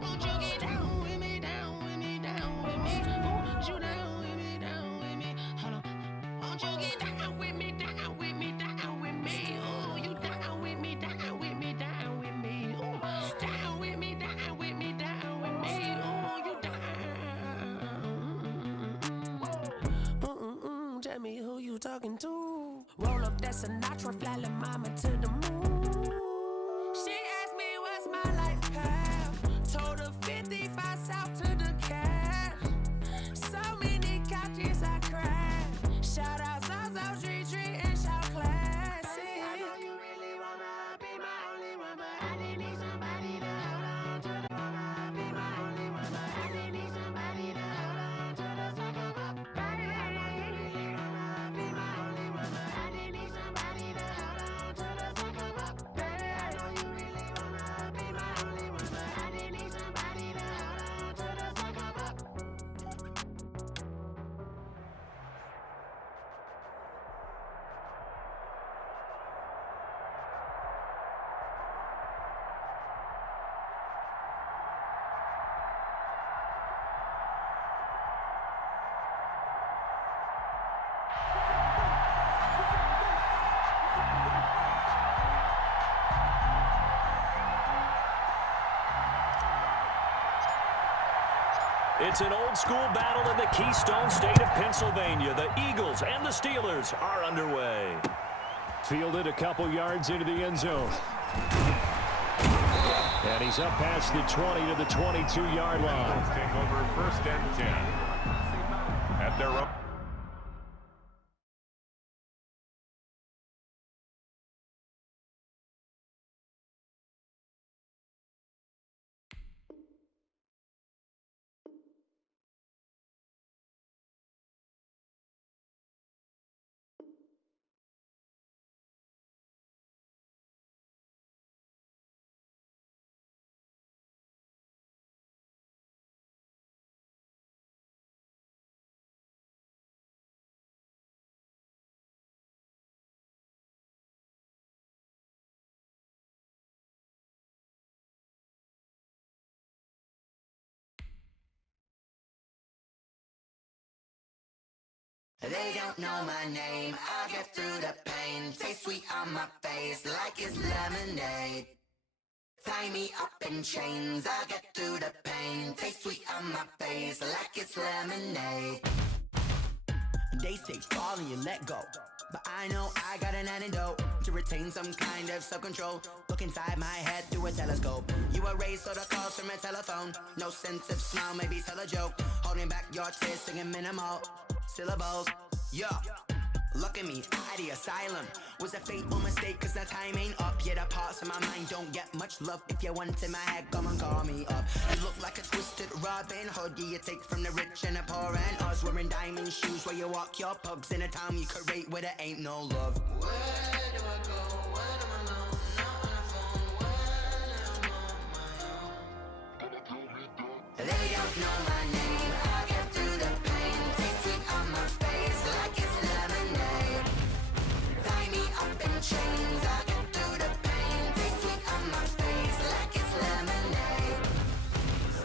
Won't you get down with me, down with me, down with me? Won't you down with me, down with me? Hold on. Won't you get down with me, down with me, down with me? Oh, you down with me, down with me, down with me? Oh, down with me, down with me, down with me? Oh, you down? Tell me who you talking to. Roll up that Sinatra, fly la mama to the moon. She asked me what's my life path. Told her 55 south to the cash. So many couches I crashed. Shout out Zazo, Tree Tree, and shout classic. I know you really wanna be my only one, but I didn't need somebody to hold on to the wanna be my only one, but I didn't need somebody to hold on to the suck 'em up. Baby, I know you really wanna be my only one, but I didn't need somebody to hold on to the suck 'em up. Baby, I know you really wanna be my only one, but I didn't need somebody to hold on to the suck 'em up. It's an old-school battle in the Keystone State of Pennsylvania. The Eagles and the Steelers are underway. Fielded a couple yards into the end zone. And he's up past the 20 to the 22-yard line. Take over first and 10. At their own. They don't know my name, I'll get through the pain. Taste sweet on my face like it's lemonade. Tie me up in chains, I'll get through the pain. Taste sweet on my face like it's lemonade. They say fall and you let go, but I know I got an antidote to retain some kind of self-control. Look inside my head through a telescope. You erase all the calls from a telephone. No sense of smile, maybe tell a joke. Holding back your tears, singing minimal syllables. Yeah, look at me, at the asylum. Was a fateful mistake, cause the time ain't up. Yeah, the parts of my mind don't get much love. If you want in my head, come and call me up. You look like a twisted Robin Hood. Yeah, you take from the rich and the poor and us. Wearing diamond shoes where you walk your pugs in a town you create where there ain't no love. Where do I go? Where am I alone? Not on the phone. When I'm on my own. They don't know my name. I'll get through the pain. Taste sweet on my face like it's lemonade. Tie me up in chains. I'll get through the pain. Taste sweet on my face like it's lemonade.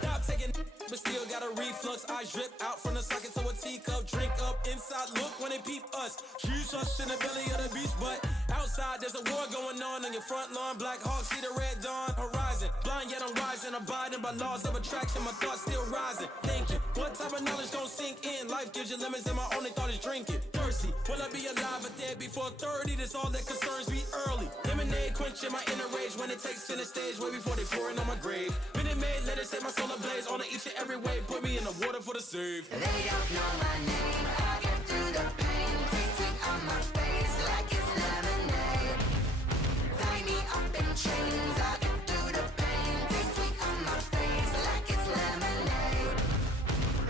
Stop taking, but still got a reflux. Eyes drip out from the socket to a teacup. Drink up inside, look when they peep us. Cheese us in the belly of the beach, but outside there's a war going on your front lawn. Black Hawk see the red dawn horizon. Blind yet I'm rising, abiding by laws of attraction. My thoughts still rising, thinking what type of knowledge don't sink in. Life gives you limits and my only thought is drinking. Thirsty, will I be alive or dead before 30? That's all that concerns me early. Lemonade quenching my inner rage when it takes center stage way before they pouring on my grave. Minute Maid, let it set my soul ablaze on each and every way. Put me in the water for the save. They don't know my name. I'll get through the pain. Taste sweet on my face like it's lemonade. Tie me up in chains. I'll get through the pain. Taste sweet on my face like it's lemonade.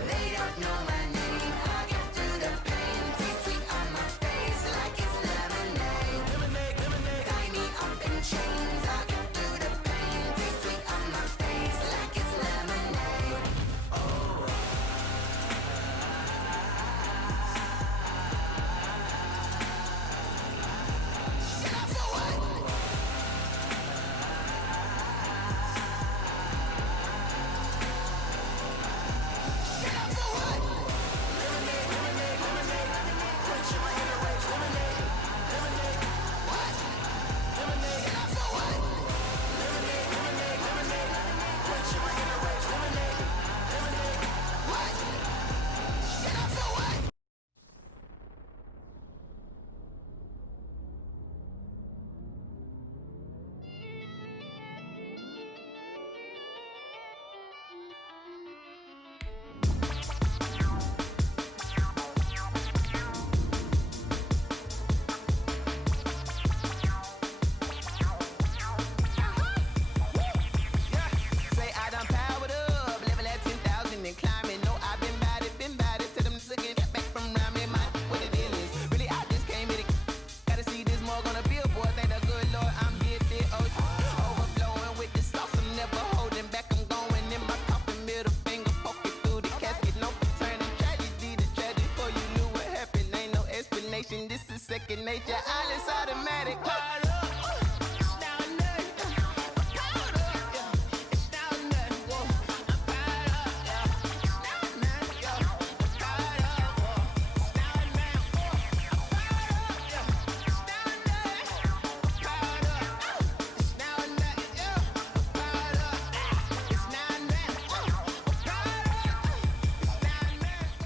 They don't know my name. I'll get through the pain. Taste sweet on my face like it's lemonade. Lemonade, lemonade. Tie me up in chains. I'll get through the pain. Taste sweet on my face like it's lemonade. Oh. second nature, all is automatic. Powered up, it's now nothing. I'm powered up, yeah, it's now nothing. Whoa, I'm powered up, yeah, it's now nothing. Yeah, I'm powered up, whoa, it's now nothing. I'm powered up, yeah, it's now nothing. I'm powered up, it's now nothing. Yeah, I'm powered up, it's now nothing. I'm powered up, it's now nothing.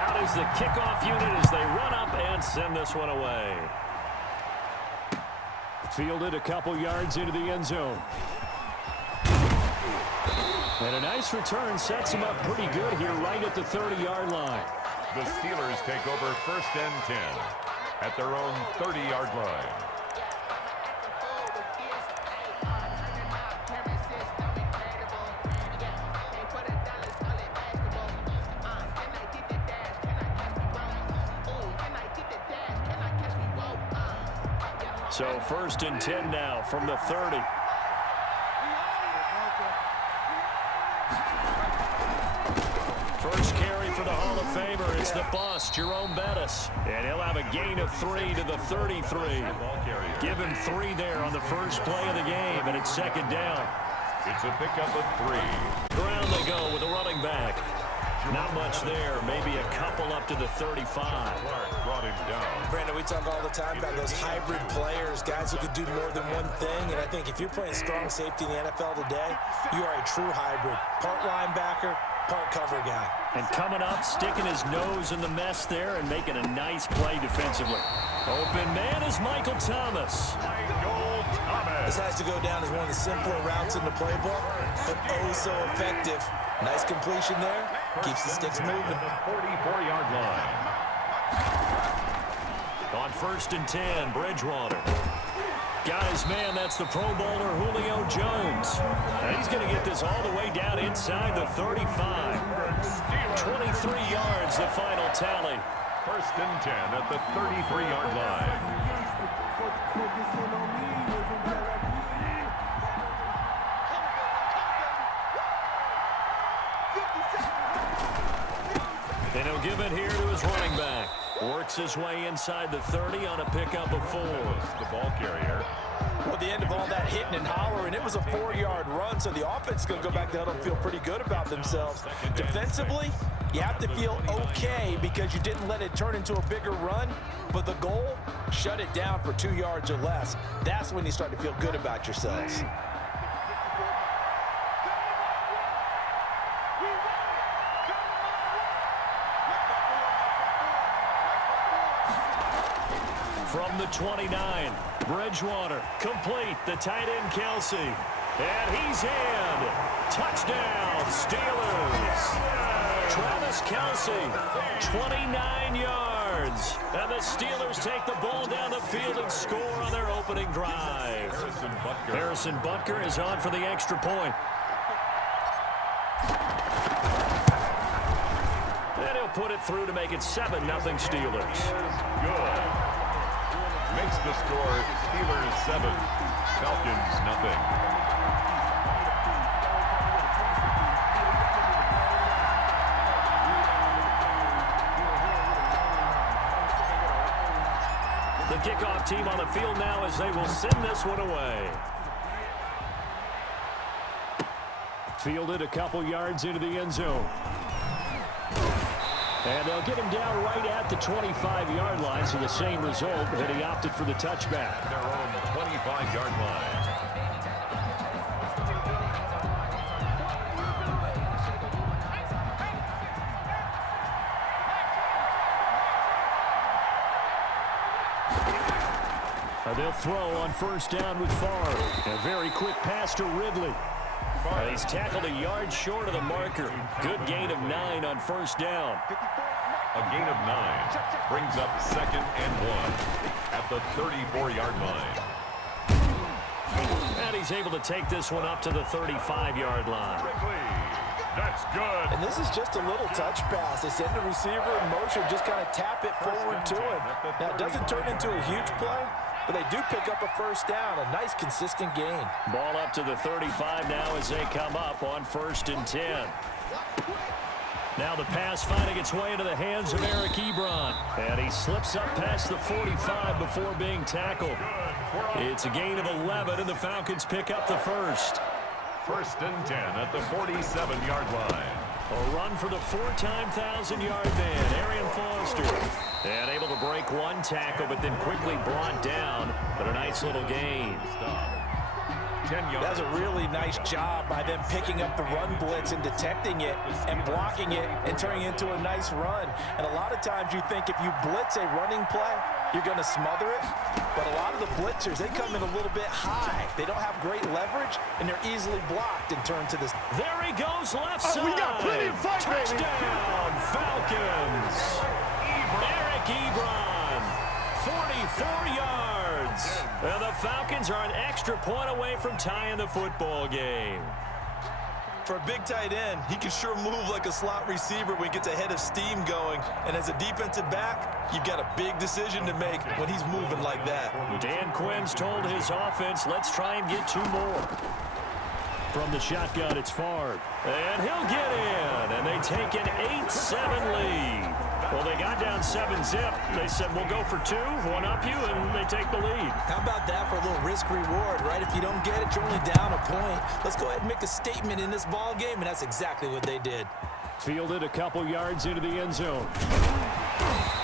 Out is the kickoff unit as they run up and send this one away. Fielded a couple yards into the end zone. And a nice return sets him up pretty good here right at the 30-yard line. The Steelers take over 1st and 10 at their own 30-yard line. So 1st and 10 now from the 30. First carry for the Hall of Famer. It's the boss, Jerome Bettis. And he'll have a gain of 3 to the 33. Give him 3 there on the first play of the game, and it's 2nd down. It's a pickup of 3. Around they go with a running back. Not much there, maybe a couple up to the 35. Brought him down. Brandon, we talk all the time about those hybrid players, guys who could do more than one thing. And I think if you're playing strong safety in the NFL today, you are a true hybrid. Part linebacker, part cover guy. And coming up, sticking his nose in the mess there and making a nice play defensively. Open man is Michael Thomas. This has to go down as one of the simpler routes in the playbook, but oh so effective. Nice completion there. Keeps the sticks moving. 44-yard line. On 1st and 10, Bridgewater. Got his man, that's the Pro Bowler Julio Jones. And he's going to get this all the way down inside the 35. 23 yards, the final tally. 1st and 10 at the 33-yard line. And he'll give it here to his running back. Works his way inside the 30 on a pickup of 4. The ball carrier. Well, at the end of all that hitting and hollering, it was a 4-yard run, so the offense is going to go back to huddle and feel pretty good about themselves. Defensively, you have to feel okay because you didn't let it turn into a bigger run, but the goal, shut it down for 2 yards or less. That's when you start to feel good about yourselves. From the 29, Bridgewater, complete, the tight end Kelsey. And he's in. Touchdown, Steelers. Travis Kelsey, 29 yards. And the Steelers take the ball down the field and score on their opening drive. Harrison Butker is on for the extra point. And he'll put it through to make it 7-0 Steelers. Good. Makes the score Steelers 7, Falcons nothing. The kickoff team on the field now as they will send this one away. Fielded a couple yards into the end zone. And they'll get him down right at the 25-yard line, so the same result, but he opted for the touchback. Their own 25-yard line. They'll throw on first down with Favre. A very quick pass to Ridley. He's tackled a yard short of the marker. Good gain of 9 on first down. A gain of 9 brings up 2nd and 1 at the 34-yard line. And he's able to take this one up to the 35-yard line. That's good. And this is just a little touch pass. They send the receiver in motion, just kind of tap it forward to him. Now, it doesn't turn into a huge play, but they do pick up a first down. A nice, consistent gain. Ball up to the 35 now as they come up on 1st and 10. Now the pass finding its way into the hands of Eric Ebron. And he slips up past the 45 before being tackled. It's a gain of 11, and the Falcons pick up the first. 1st and 10 at the 47-yard line. A run for the 4-time 1,000-yard man, Arian Foster. And able to break one tackle, but then quickly brought down. But a nice little gain. 10 yards. That's a really nice job by them picking up the run blitz and detecting it and blocking it and turning it into a nice run. And a lot of times you think if you blitz a running play, you're going to smother it. But a lot of the blitzers, they come in a little bit high. They don't have great leverage, and they're easily blocked and turned to this. There he goes, left side. We got plenty of fight, Touchdown, Falcons. Eric Ebron, 44 yards. And the Falcons are an extra point away from tying the football game. For a big tight end, he can sure move like a slot receiver when he gets a head of steam going. And as a defensive back, you've got a big decision to make when he's moving like that. Dan Quinn's told his offense, let's try and get 2 more. From the shotgun, it's Favre. And he'll get in. And they take an 8-7 lead. Well, they got down 7-zip. They said, we'll go for 2, one up you, and they take the lead. How about that for a little risk-reward, right? If you don't get it, you're only down a point. Let's go ahead and make a statement in this ball game, and that's exactly what they did. Fielded a couple yards into the end zone.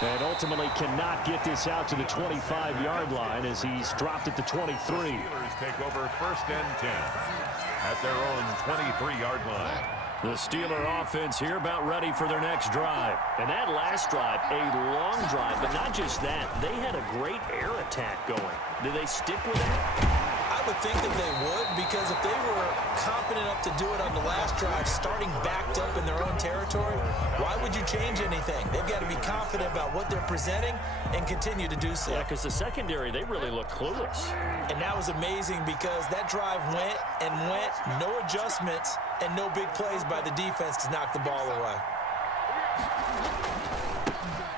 And ultimately cannot get this out to the 25-yard line as he's dropped at the 23. Steelers take over 1st and 10 at their own 23-yard line. The Steeler offense here about ready for their next drive. And that last drive, a long drive, but not just that. They had a great air attack going. Do they stick with that? I would think that they would, because if they were confident enough to do it on the last drive, starting backed up in their own territory, why would you change anything? They've got to be confident about what they're presenting and continue to do so. Yeah, because the secondary, they really look clueless. And that was amazing because that drive went and went, no adjustments, and no big plays by the defense to knock the ball away.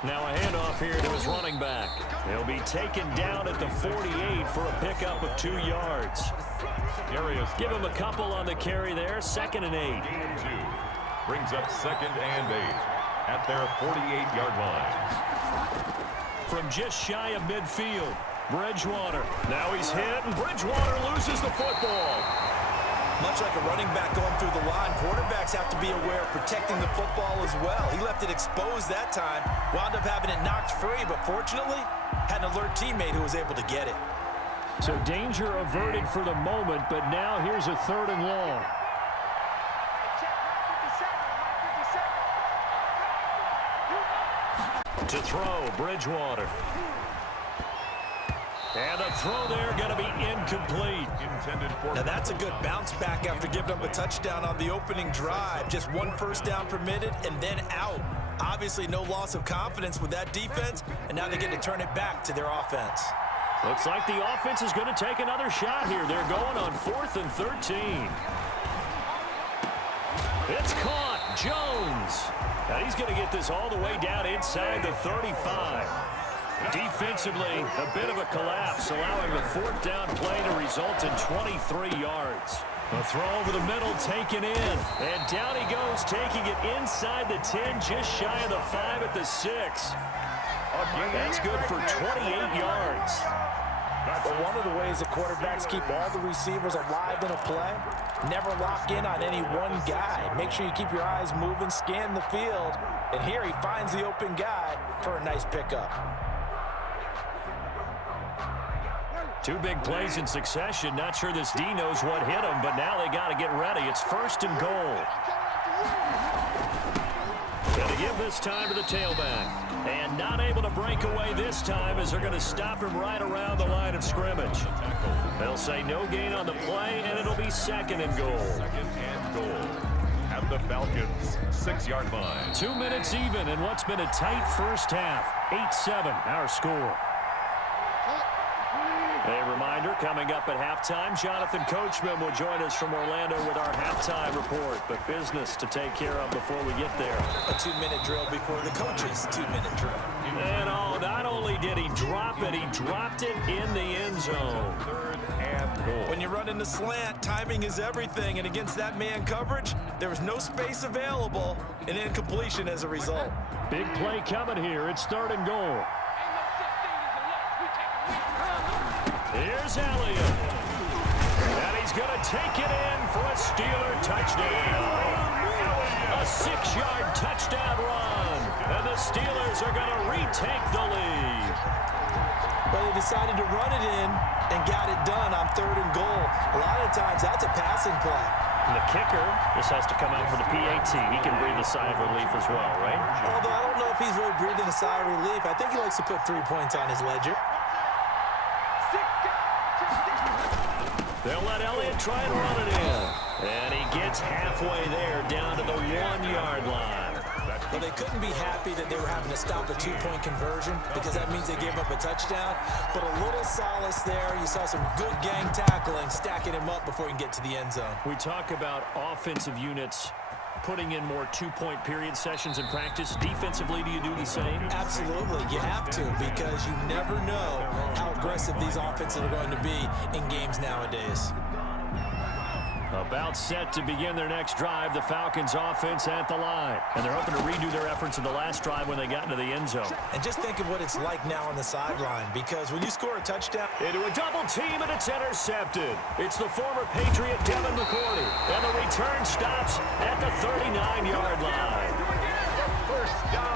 Now a handoff here to his running back. He'll be taken down at the 48 for a pickup of 2 yards. Give him a couple on the carry there. 2nd and 8. 2 brings up 2nd and 8 at their 48-yard line. From just shy of midfield, Bridgewater. Now he's hit, and Bridgewater loses the football. Much like a running back going through the line, quarterbacks have to be aware of protecting the football as well. He left it exposed that time, wound up having it knocked free, but fortunately, had an alert teammate who was able to get it. So danger averted for the moment, but now here's a 3rd and long. To throw, Bridgewater. And the throw there going to be incomplete. Now that's a good bounce back after giving up a touchdown on the opening drive. Just 1 first down permitted and then out. Obviously no loss of confidence with that defense, and now they get to turn it back to their offense. Looks like the offense is going to take another shot here. They're going on 4th and 13. It's caught. Jones. Now he's going to get this all the way down inside the 35. Defensively, a bit of a collapse, allowing the 4th down play to result in 23 yards. A throw over the middle taken in, and down he goes, taking it inside the 10, just shy of the 5 at the 6. That's good for 28 yards. But one of the ways the quarterbacks keep all the receivers alive in a play, never lock in on any one guy. Make sure you keep your eyes moving, scan the field, and here he finds the open guy for a nice pickup. 2 big plays in succession. Not sure this D knows what hit him, but now they got to get ready. It's 1st and goal. And They give this time to the tailback. And not able to break away this time as they're going to stop him right around the line of scrimmage. They'll say no gain on the play, and it'll be second and goal. Second and goal at the Falcons' 6-yard line. 2 minutes even in what's been a tight first half. 8-7 our score. A reminder, coming up at halftime, Jonathan Coachman will join us from Orlando with our halftime report. But business to take care of before we get there. A 2-minute drill before the coach's 2-minute drill. And not only did he drop it, he dropped it in the end zone. Third and goal. When you run in the slant, timing is everything. And against that man coverage, there was no space available, and incompletion as a result. Big play coming here. It's third and goal. Here's Elliott. And he's going to take it in for a Steeler touchdown. A 6-yard touchdown run. And the Steelers are going to retake the lead. But they decided to run it in and got it done on third and goal. A lot of times, that's a passing play. And the kicker, this has to come out for the PAT. He can breathe a sigh of relief as well, right? Although I don't know if he's really breathing a sigh of relief. I think he likes to put 3 points on his ledger. They'll let Elliott try and run it in. And he gets halfway there, down to the 1-yard line. Well, they couldn't be happy that they were having to stop a 2-point conversion because that means they gave up a touchdown. But a little solace there. You saw some good gang tackling, stacking him up before he can get to the end zone. We talk about offensive units putting in more 2-point period sessions in practice. Defensively, do you do the same? Absolutely. You have to, because you never know how aggressive these offenses are going to be in games nowadays. About set to begin their next drive, the Falcons offense at the line. And they're hoping to redo their efforts in the last drive when they got into the end zone. And just think of what it's like now on the sideline, because when you score a touchdown... Into a double team, and it's intercepted. It's the former Patriot Devin McCourty. And the return stops at the 39-yard line.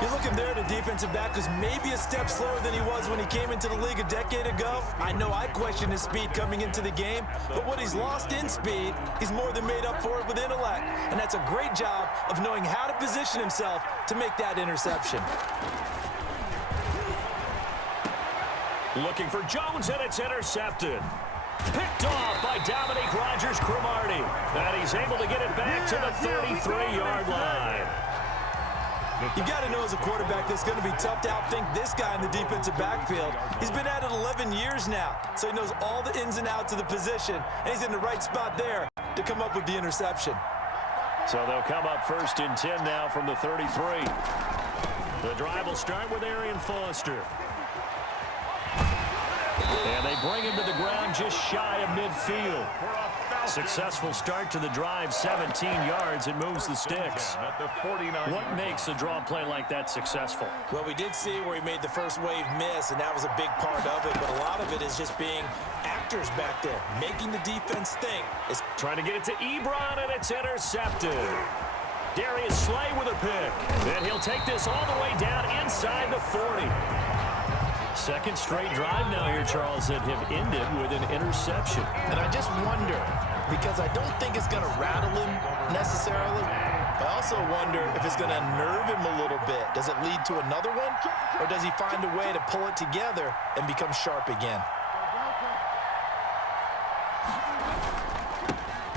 You're looking there at a defensive back who's maybe a step slower than he was when he came into the league a decade ago. I know I questioned his speed coming into the game, but what he's lost in speed, he's more than made up for it with intellect. And that's a great job of knowing how to position himself to make that interception. Looking for Jones, and it's intercepted. Picked off by Dominique Rodgers-Cromartie. And he's able to get it back to the 33-yard line. You got to know as a quarterback that's going to be tough to outthink this guy in the defensive backfield. He's been at it 11 years now, so he knows all the ins and outs of the position, and he's in the right spot there to come up with the interception. So they'll come up first and 10 now from the 33. The drive will start with Arian Foster. And they bring him to the ground just shy of midfield. Successful start to the drive, 17 yards, and moves the sticks. What makes a draw play like that successful? Well, we did see where he made the first wave miss, and that was a big part of it, but a lot of it is just being actors back there, making the defense think. It's trying to get it to Ebron, and it's intercepted. Darius Slay with a pick, and he'll take this all the way down inside the 40. Second straight drive now here, Charles, that have ended with an interception. And I just wonder, because I don't think it's going to rattle him necessarily, but I also wonder if it's going to unnerve him a little bit. Does it lead to another one, or does he find a way to pull it together and become sharp again?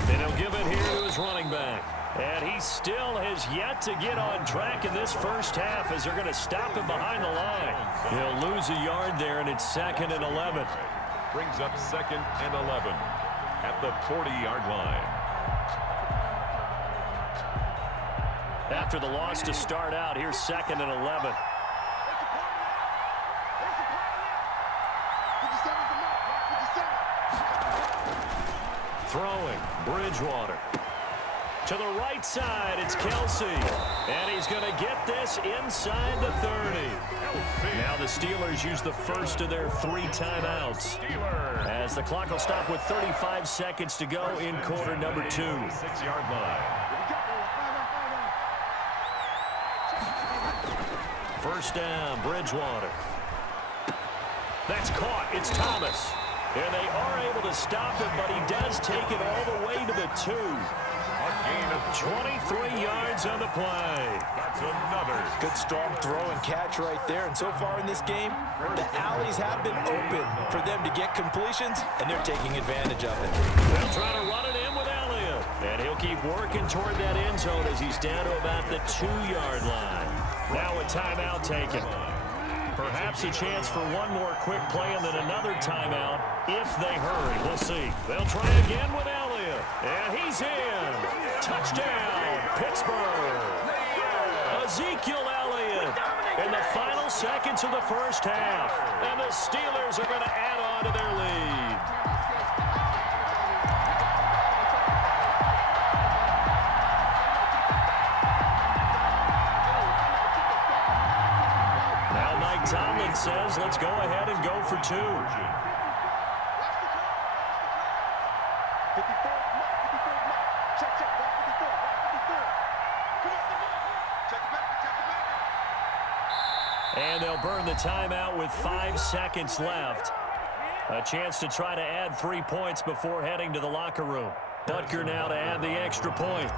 And he'll give it here to his running back. And he still has yet to get on track in this first half as they're going to stop him behind the line. He'll lose a yard there, and it's 2nd and 11. Brings up 2nd and 11 at the 40-yard line. After the loss to start out, here's 2nd and 11. Throwing, Bridgewater. To the right side, it's Kelsey. And he's going to get this inside the 30. Now the Steelers use the first of their 3 timeouts. As the clock will stop with 35 seconds to go in quarter number 2. 6-yard line. First down, Bridgewater. That's caught. It's Thomas. And they are able to stop him, but he does take it all the way to the 2. gain of 23 yards on the play. That's another. Good strong throw and catch right there. And so far in this game, the alleys have been open for them to get completions, and they're taking advantage of it. They'll try to run it in with Elliott. And he'll keep working toward that end zone as he's down to about the 2-yard line. Now a timeout taken. Perhaps a chance for one more quick play and then another timeout if they hurry. We'll see. They'll try again with Elliott. And he's in. Touchdown, Pittsburgh. Ezekiel Elliott in the final seconds of the first half. And the Steelers are going to add on to their lead. Now Mike Tomlin says, let's go ahead and go for 2. And they'll burn the timeout with 5 seconds left. A chance to try to add 3 points before heading to the locker room. Butker now to add the extra point.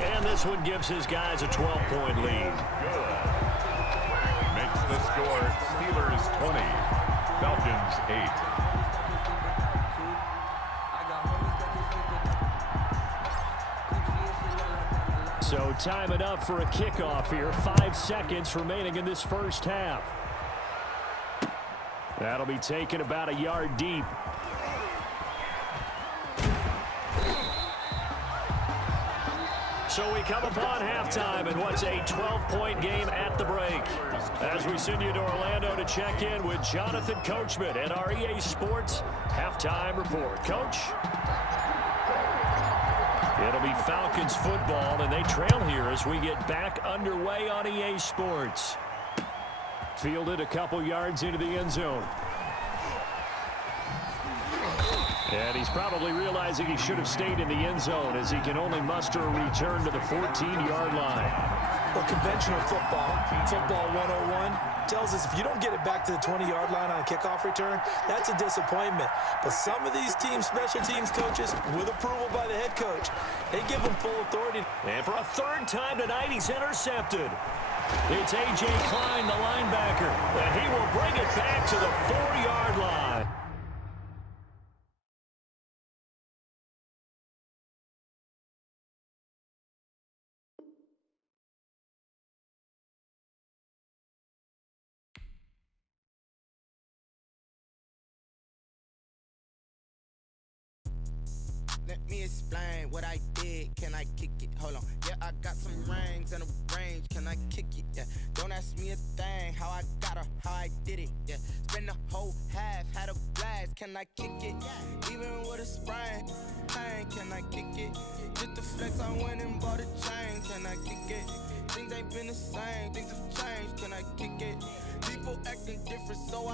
And this one gives his guys a 12-point lead. Good. Makes the score Steelers 20, Falcons 8. So time it up for a kickoff here. 5 seconds remaining in this first half. That'll be taken about a yard deep. So we come upon halftime in what's a 12-point game at the break. As we send you to Orlando to check in with Jonathan Coachman and our EA Sports Halftime Report. Coach? It'll be Falcons football, and they trail here as we get back underway on EA Sports. Fielded a couple yards into the end zone. And he's probably realizing he should have stayed in the end zone as he can only muster a return to the 14-yard line. Well, conventional football 101, tells us if you don't get it back to the 20-yard line on a kickoff return, that's a disappointment. But some of these teams, special teams coaches, with approval by the head coach, they give them full authority. And for a third time tonight, he's intercepted. It's A.J. Klein, the linebacker, and he will bring it back to the 4-yard line. Let me explain what I did. Can I kick it? Hold on. Yeah, I got some rings and a range. Can I kick it? Yeah. Don't ask me a thing. How I got her, how I did it. Yeah. Spend the whole half, had a blast. Can I kick it? Even with a sprain. Pain, can I kick it? Just the flex, I went and bought a chain. Can I kick it? Things ain't been the same. Things have changed. Can I kick it? People acting different, so I